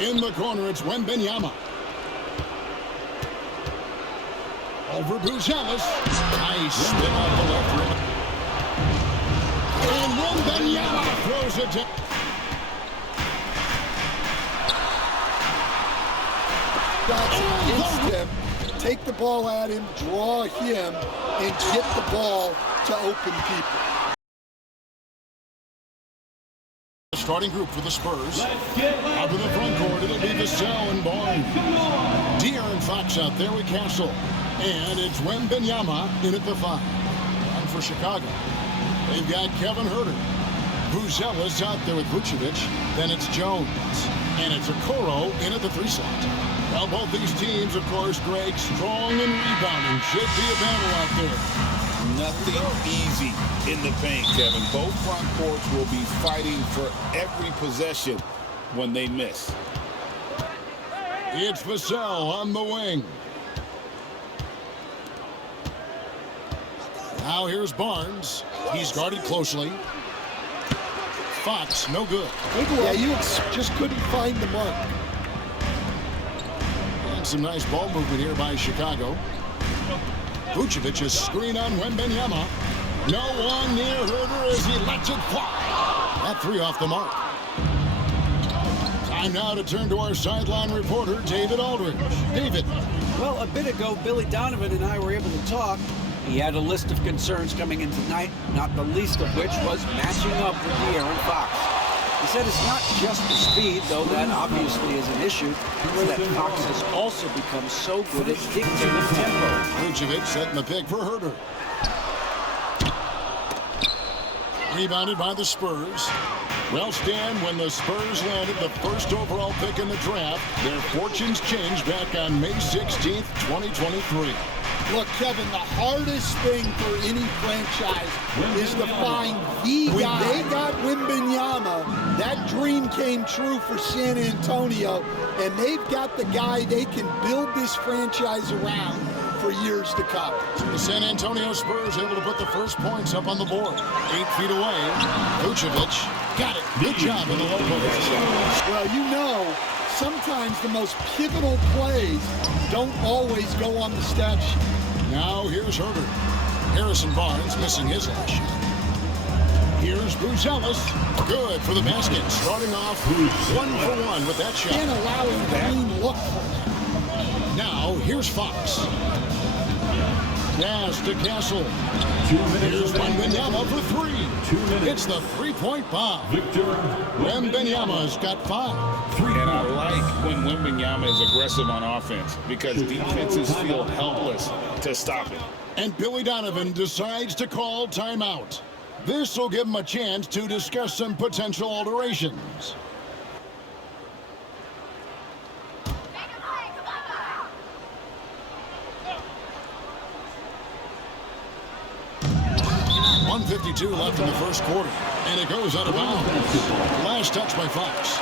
In the corner, it's Wembanyama. Over Buzelis. Nice spin off the left rim. And Wembanyama throws it down. Instant. Take the ball at him, draw him, and get the ball to open people. Starting group for the Spurs. Up in the front court, it'll be Vassell and Barnes. De'Aaron Fox out there with Castle. And it's Wembanyama in at the 5. And for Chicago, they've got Kevin Huerter. Buzelis out there with Vucevic. Then it's Jones. And it's Okoro in at the 3 slot. Well, both these teams, of course, Greg, strong and rebounding. Should be a battle out there. Nothing easy in the paint, Kevin. Both front courts will be fighting for every possession when they miss. It's Vassell on the wing. Now here's Barnes. He's guarded closely. Fox, no good. Yeah, you just couldn't find the mark. And some nice ball movement here by Chicago. Vucevic is screen on Wembanyama. No one near Huerter as he lets it fly. That 3 off the mark. Time now to turn to our sideline reporter, David Aldridge. David. Well, a bit ago, Billy Donovan and I were able to talk. He had a list of concerns coming in tonight, not the least of which was matching up with De'Aaron Fox. He said it's not just the speed, though that obviously is an issue, but that Fox has also become so good at dictating tempo. Vucevic setting the pick for Huerter. Rebounded by the Spurs. Well, Stan, when the Spurs landed the first overall pick in the draft, their fortunes changed back on May 16th, 2023. Look, Kevin, the hardest thing for any franchise is to find the guy. When they got Wembanyama, that dream came true for San Antonio, and they've got the guy they can build this franchise around for years to come. The San Antonio Spurs able to put the first points up on the board. 8 feet away, Vucevic got it. Good job in the low post. Well, you know, sometimes the most pivotal plays don't always go on the stat sheet. Now here's Huerter. Harrison Barnes missing his last shot. Here's Buzelis. Good for the basket. Starting off 1 for 1 with that shot. And allowing the clean look for them. Now here's Fox. Pass to Castle. Here's Wembanyama for 3. It's the 3-point bomb. Wembanyama's got 5. And I like when Wembanyama is aggressive on offense because defenses feel helpless to stop it. And Billy Donovan decides to call timeout. This will give him a chance to discuss some potential alterations. .152 left in the first quarter, and it goes out of bounds. Last touch by Fox.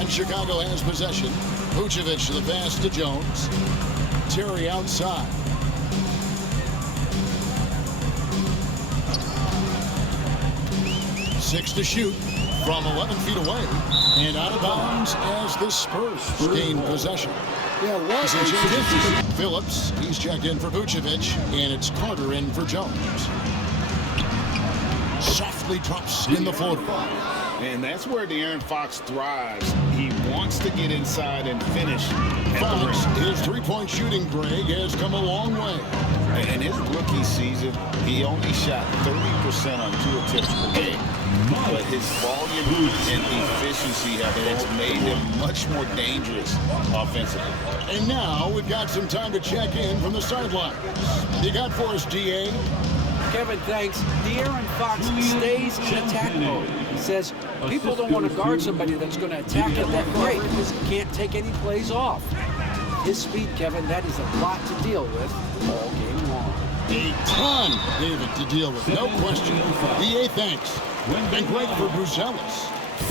And Chicago has possession. Vucevic the pass to Jones. Terry outside. Six to shoot from 11 feet away. And out of bounds as the Spurs gain possession. Yeah, what? Phillips, he's checked in for Vucevic, and it's Carter in for Jones. Softly drops in the floater. And that's where De'Aaron Fox thrives. He wants to get inside and finish. Fox, his three-point shooting, Greg, has come a long way. In his rookie season, he only shot 30% on 2 attempts per game. But his volume and efficiency has made him much more dangerous offensively. And now we've got some time to check in from the sideline. You got for us, DA? Kevin, thanks. De'Aaron Fox stays in attack mode. He says people don't want to guard somebody that's going to attack at that rate because he can't take any plays off. His speed, Kevin, that is a lot to deal with all game long. A ton, David, to deal with, no question. DA, thanks. And great for Buzelis.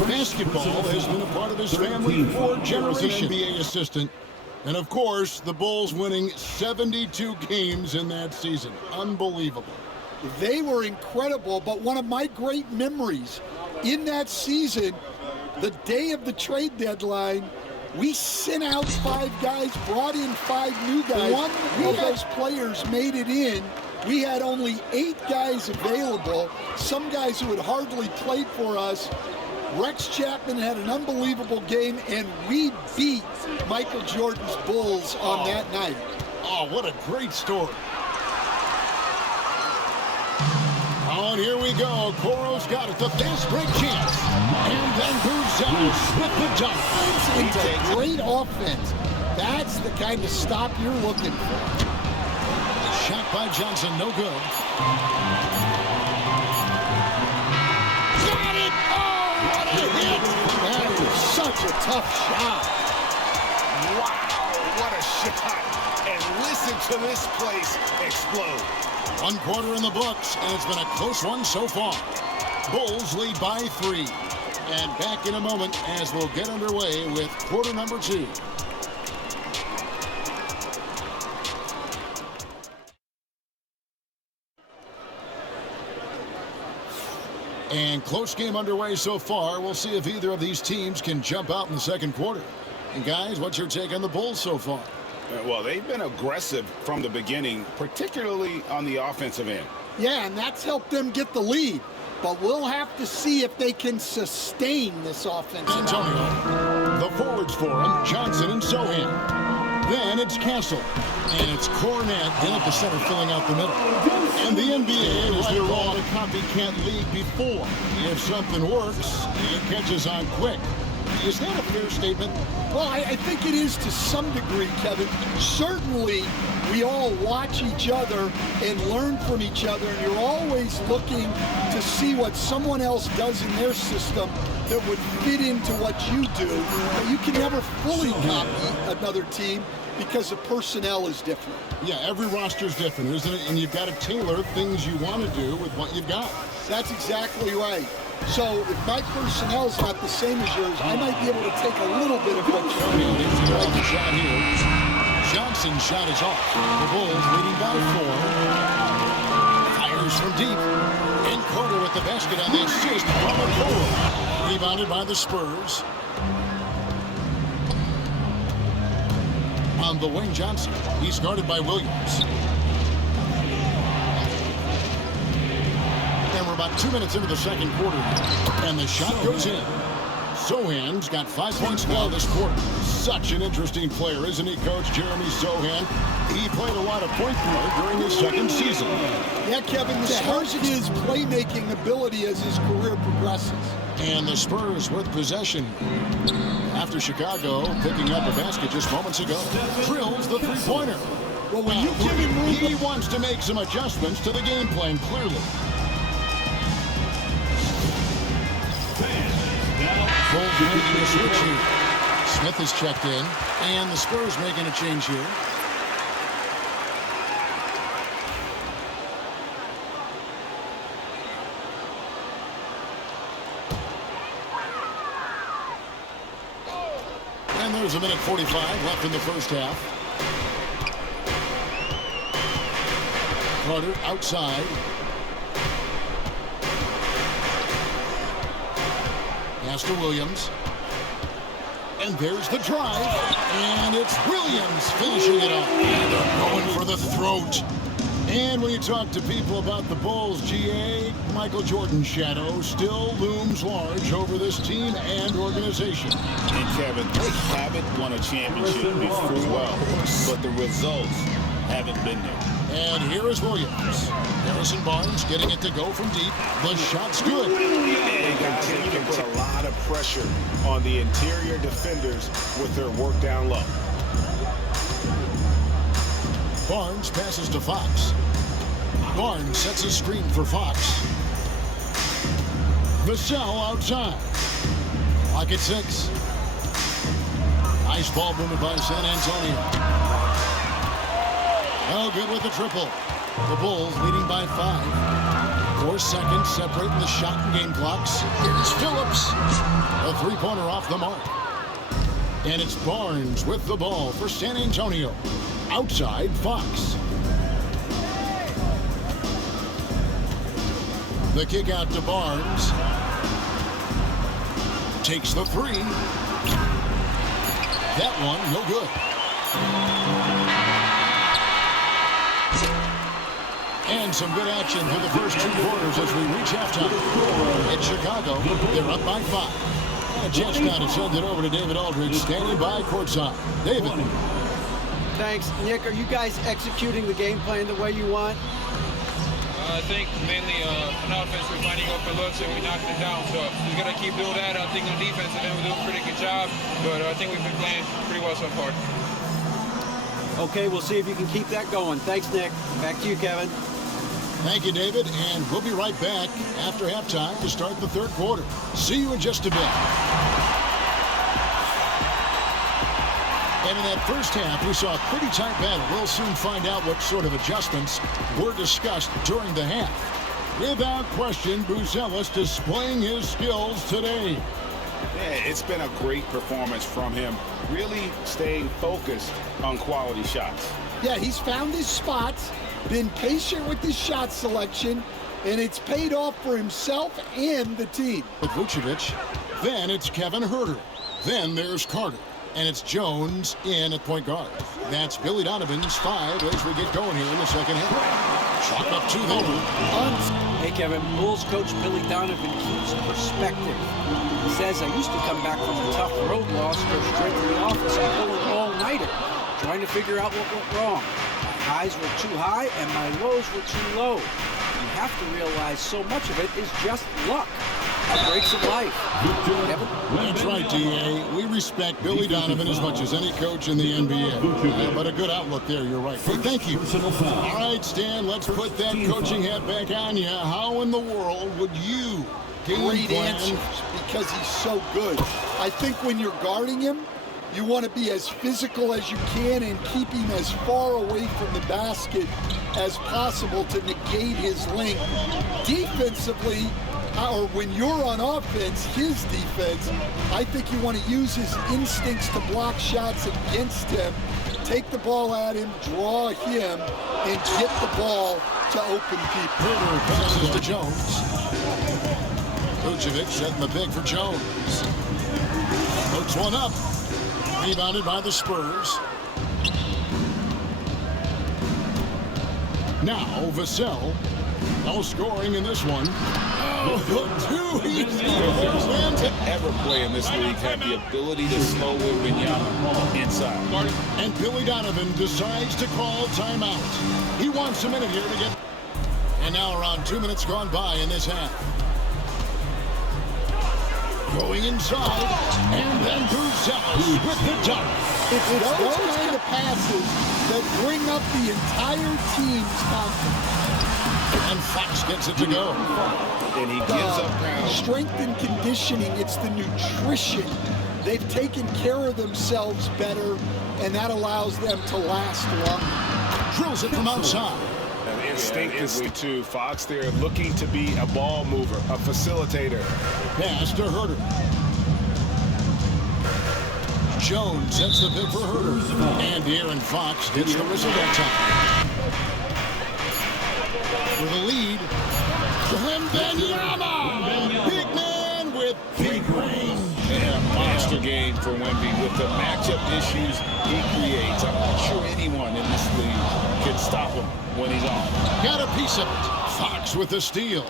Basketball has been a part of his family for generations. NBA assistant And, of course, the Bulls winning 72 games in that season. Unbelievable. They were incredible, but one of my great memories in that season, the day of the trade deadline, we sent out 5 guys, brought in 5 new guys. One of those players made it in. We had only 8 guys available, some guys who had hardly played for us. Rex Chapman had an unbelievable game, and we beat Michael Jordan's Bulls on that night. Oh, what a great story. Oh, and here we go. Coro's got it. The fast break chance. And then Boozer with the dunk. It's a great offense. That's the kind of stop you're looking for. Shot by Johnson, no good. Got it! Oh, what a hit! That was such a tough shot. Wow, what a shot. And listen to this place explode. 1 quarter in the books, and it's been a close one so far. Bulls lead by 3. And back in a moment as we'll get underway with quarter number 2. And close game underway so far. We'll see if either of these teams can jump out in the second quarter. And guys, what's your take on the Bulls so far? Well, they've been aggressive from the beginning, particularly on the offensive end. Yeah, and that's helped them get the lead. But we'll have to see if they can sustain this offense. Antonio, the forwards for him, Johnson and Sohan. Then it's Castle, and it's Cornette in at the center filling out the middle. And the NBA has been all a copycat league before. If something works, it catches on quick. Is that a fair statement? Well, I think it is to some degree, Kevin. Certainly, we all watch each other and learn from each other, and you're always looking to see what someone else does in their system that would fit into what you do. But you can never fully copy another team because the personnel is different. Yeah, every roster is different, isn't it? And you've got to tailor things you want to do with what you've got. That's exactly right. So if my personnel's not the same as yours, I might be able to take a little bit of what you're doing. Like the shot here. Johnson's shot is off. The Bulls leading by 4. Fires from deep. And Carter with the basket on the assist from Coro. Rebounded by the Spurs. On the wing, Johnson. He's guarded by Williams. And we're about 2 minutes into the second quarter. And the shot goes in. Sohan's got 5 points now this quarter. Such an interesting player, isn't he, Coach Jeremy Sohan? He played a lot of point guard during his second season. Yeah, Kevin, the Spurs his playmaking ability as his career progresses. And the Spurs with possession. After Chicago picking up a basket just moments ago. Drills the three-pointer. Well, when you give him room, he wants to make some adjustments to the game plan, clearly. Bulls making a switch here. Smith is checked in, and the Spurs making a change here. And there's a minute 45 left in the first half. Carter outside. Pass to Williams. And there's the drive. And it's Williams finishing it up. And they're going for the throat. And when you talk to people about the Bulls, GA, Michael Jordan's shadow still looms large over this team and organization. And Kevin, they haven't won a championship before, but the results haven't been there. And here is Williams. Harrison Barnes getting it to go from deep. The shot's good. They continue to put a lot of pressure on the interior defenders with their work down low. Barnes passes to Fox. Barnes sets a screen for Fox. Vassell outside. Clock at 6. Nice ball movement by San Antonio. Oh, good with the triple. The Bulls leading by 5. 4 seconds separating the shot and game clocks. Here's Phillips. A three-pointer off the mark. And it's Barnes with the ball for San Antonio. Outside, Fox. The kick out to Barnes. Takes the three. That one, no good. And some good action for the first 2 quarters as we reach halftime. In Chicago, they're up by 5. A chance now to send it over to David Aldridge, standing by courtside. David. Thanks. Nick, are you guys executing the game plan the way you want? I think mainly on offense, we're finding open looks and we knocked it down. So we got to keep doing that. I think on defense, and then we're doing a pretty good job. But I think we've been playing pretty well so far. Okay, we'll see if you can keep that going. Thanks, Nick. Back to you, Kevin. Thank you, David. And we'll be right back after halftime to start the 3rd quarter. See you in just a bit. And in that first half, we saw a pretty tight battle. We'll soon find out what sort of adjustments were discussed during the half. Without question, Buzelis displaying his skills today. Yeah, it's been a great performance from him, really staying focused on quality shots. Yeah, he's found his spots, been patient with his shot selection, and it's paid off for himself and the team. With Vucevic, then it's Kevin Huerter. Then there's Carter. And it's Jones in at point guard. That's Billy Donovan's 5 as we get going here in the second half. Chalk up 2 there. Hey, Kevin, Bulls coach Billy Donovan keeps perspective. He says, I used to come back from a tough road loss, go straight to the office and pull an all-nighter, trying to figure out what went wrong. My highs were too high and my lows were too low. You have to realize so much of it is just luck. The breaks of life. Kevin? That's right, D.A. We respect Billy Donovan as much as any coach in the NBA. But a good outlook there, you're right. Hey, thank you. All right, Stan, let's put that coaching hat back on you. How in the world would you Great answers, because he's so good. I think when you're guarding him, you want to be as physical as you can and keep him as far away from the basket as possible to negate his length. Defensively, or when you're on offense, his defense, I think you want to use his instincts to block shots against him, take the ball at him, draw him, and get the ball to open people. Huerter passes to Jones. Vucevic setting the pick for Jones. Hooks one up. Rebounded by the Spurs. Now Vassell. No scoring in this one. Oh, 2 easy. To ever play in this league have the ability to slow Wembanyama inside. And Billy Donovan decides to call timeout. He wants a minute here to get. And now around 2 minutes gone by in this half. Going inside, and then Buzelis with the dunk. It's those kind of passes that bring up the entire team's confidence. And Fox gets it to go. And he gives up ground. Strength and conditioning, it's the nutrition. They've taken care of themselves better, and that allows them to last longer. Drills it from outside. And instinctively, too, Fox there looking to be a ball mover, a facilitator. Pass to Huerter. Jones sets the pick for Huerter. And Aaron Fox gets the whistle that time. With a lead, Wembanyama! Big man with big range. And a monster game for Wemby with the matchup issues he creates. I'm not sure anyone in this league can stop him when he's on. Got a piece of it. Fox with the steal.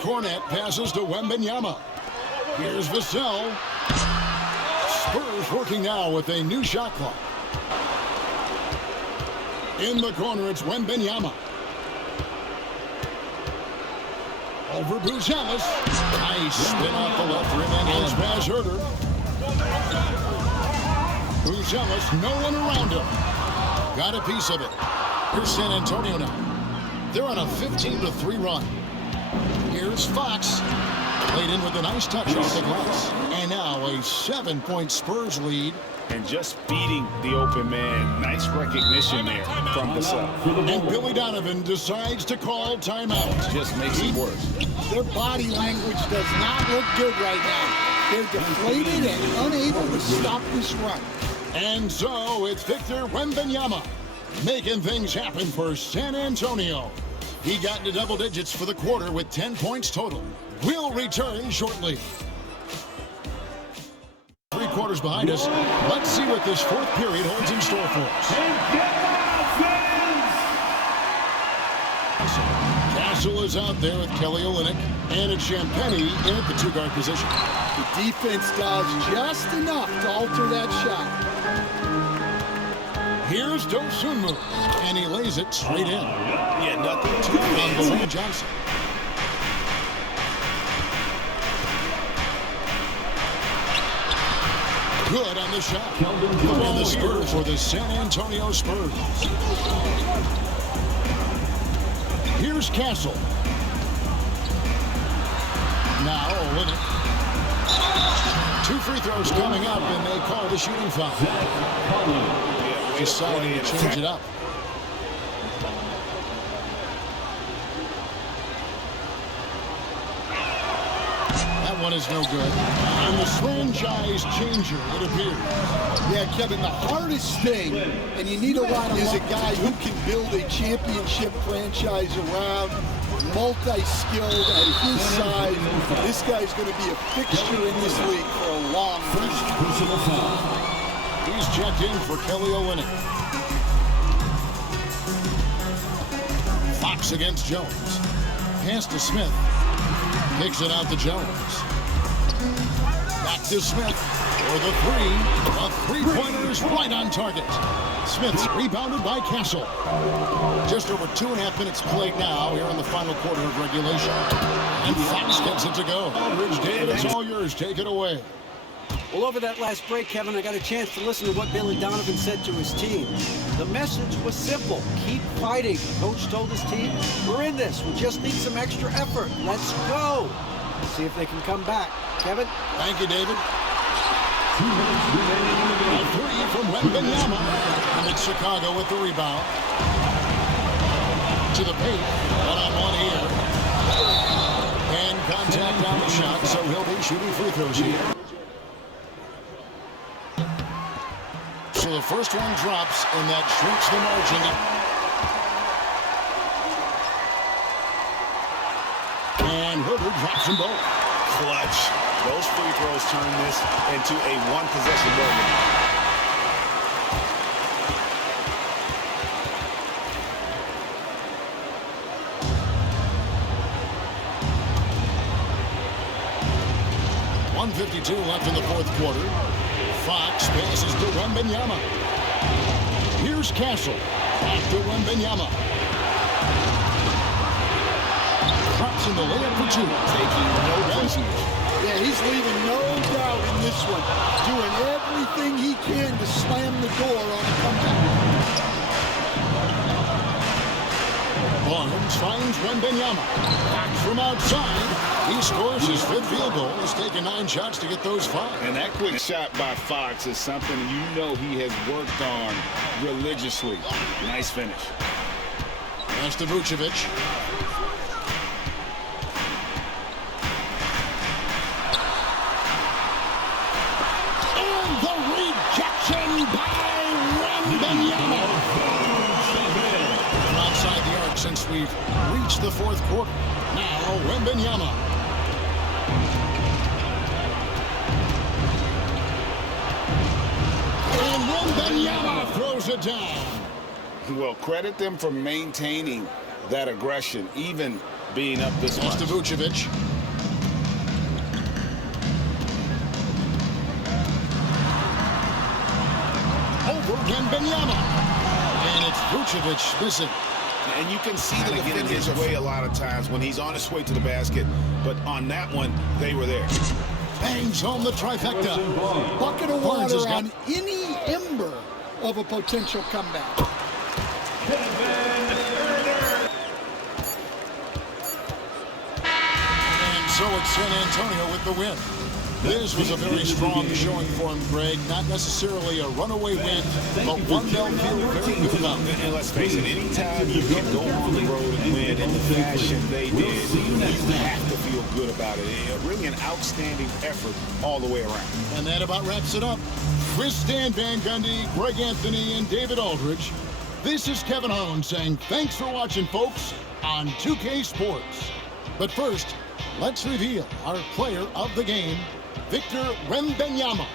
Cornet passes to Wembanyama. Here's Vassell. Spurs working now with a new shot clock. In the corner, it's Wembanyama. Over Buzelis. Nice spin off the left rim and his pass Huerter. Buzelis, no one around him. Got a piece of it. Here's San Antonio now. They're on a 15-3 run. Here's Fox. Played in with a nice touch off the glass. And now a 7-point Spurs lead. And just feeding the open man. Nice recognition there from Vassell. And Billy Donovan decides to call timeout. Just makes it worse. Their body language does not look good right now. They're deflated and unable to stop this run. And so it's Victor Wembanyama making things happen for San Antonio. He got into double digits for the quarter with 10 points total. We'll return shortly. 3 quarters behind us. Let's see what this fourth period holds in store for us. Castle is out there with Kelly Olynyk, and it's Champagnie in at the 2-guard position. The defense does just enough to alter that shot. Here's Dosunmu, and he lays it straight in. Yeah, nothing too From Johnson. Good on the shot. And the Spurs for the San Antonio Spurs. Here's Castle. Now Olynyk. 2 free throws coming up, and they call the shooting foul. Deciding to change it up. That one is no good. And the franchise changer, it appears. Yeah, Kevin, the hardest thing, and you need a lot of, is a guy who can build a championship franchise around, multi-skilled at his size. This guy's going to be a fixture in this league for a long time. He's checked in for Kelly Olynyk. Fox against Jones. Pass to Smith. Kicks it out to Jones. Back to Smith for the 3. A three-pointer is right on target. Smith's rebounded by Castle. Just over 2.5 minutes played now here in the final quarter of regulation. And Fox gets it to go. Rich David, it's all yours. Take it away. Well, over that last break, Kevin, I got a chance to listen to what Billy Donovan said to his team. The message was simple. Keep fighting. Coach told his team, we're in this. We just need some extra effort. Let's go. See if they can come back. Kevin? Thank you, David. A 3 from Wembanyama. And it's Chicago with the rebound. To the paint. One-on-one here. And contact on the shot, so he'll be shooting free throws here. So the first one drops, and that shrinks the margin. And Herbert drops them both. clutch. Those free throws turn this into a one-possession ball game. .152 left in the fourth quarter. Fox passes to Wembanyama. Here's Castle. Back to Wembanyama. Drops in the layup for 2. Taking no prisoners. Yeah, he's leaving no doubt in this one. Doing everything he can to slam the door on a comeback. Barnes finds Wembanyama. Back from outside. He scores his 5th field goal. He's taken 9 shots to get those 5. And that quick shot by Fox is something you know he has worked on religiously. Nice finish. Pass to Vucevic. And the rejection by Wembanyama. From outside the arc since we've reached the fourth quarter. Now Wembanyama. And Wembanyama throws it down. Well, credit them for maintaining that aggression, even being up this much. To Vucevic. Over Wembanyama. And it's Vucevic missing. And you can see the defender's way a lot of times when he's on his way to the basket. But on that one, they were there. Bangs home the trifecta. Bucket of water on any ember of a potential comeback. And so it's San Antonio with the win. This was a very strong showing for him, Greg. Not necessarily a runaway win, but one they'll feel very good about. And let's face it, anytime you can go on the road and win in the fashion they did, you have to feel good about it. Really an outstanding effort all the way around. And that about wraps it up. Chris Stan Van Gundy, Greg Anthony, and David Aldridge. This is Kevin Harlan saying thanks for watching, folks, on 2K Sports. But first, let's reveal our player of the game, Victor Wembanyama.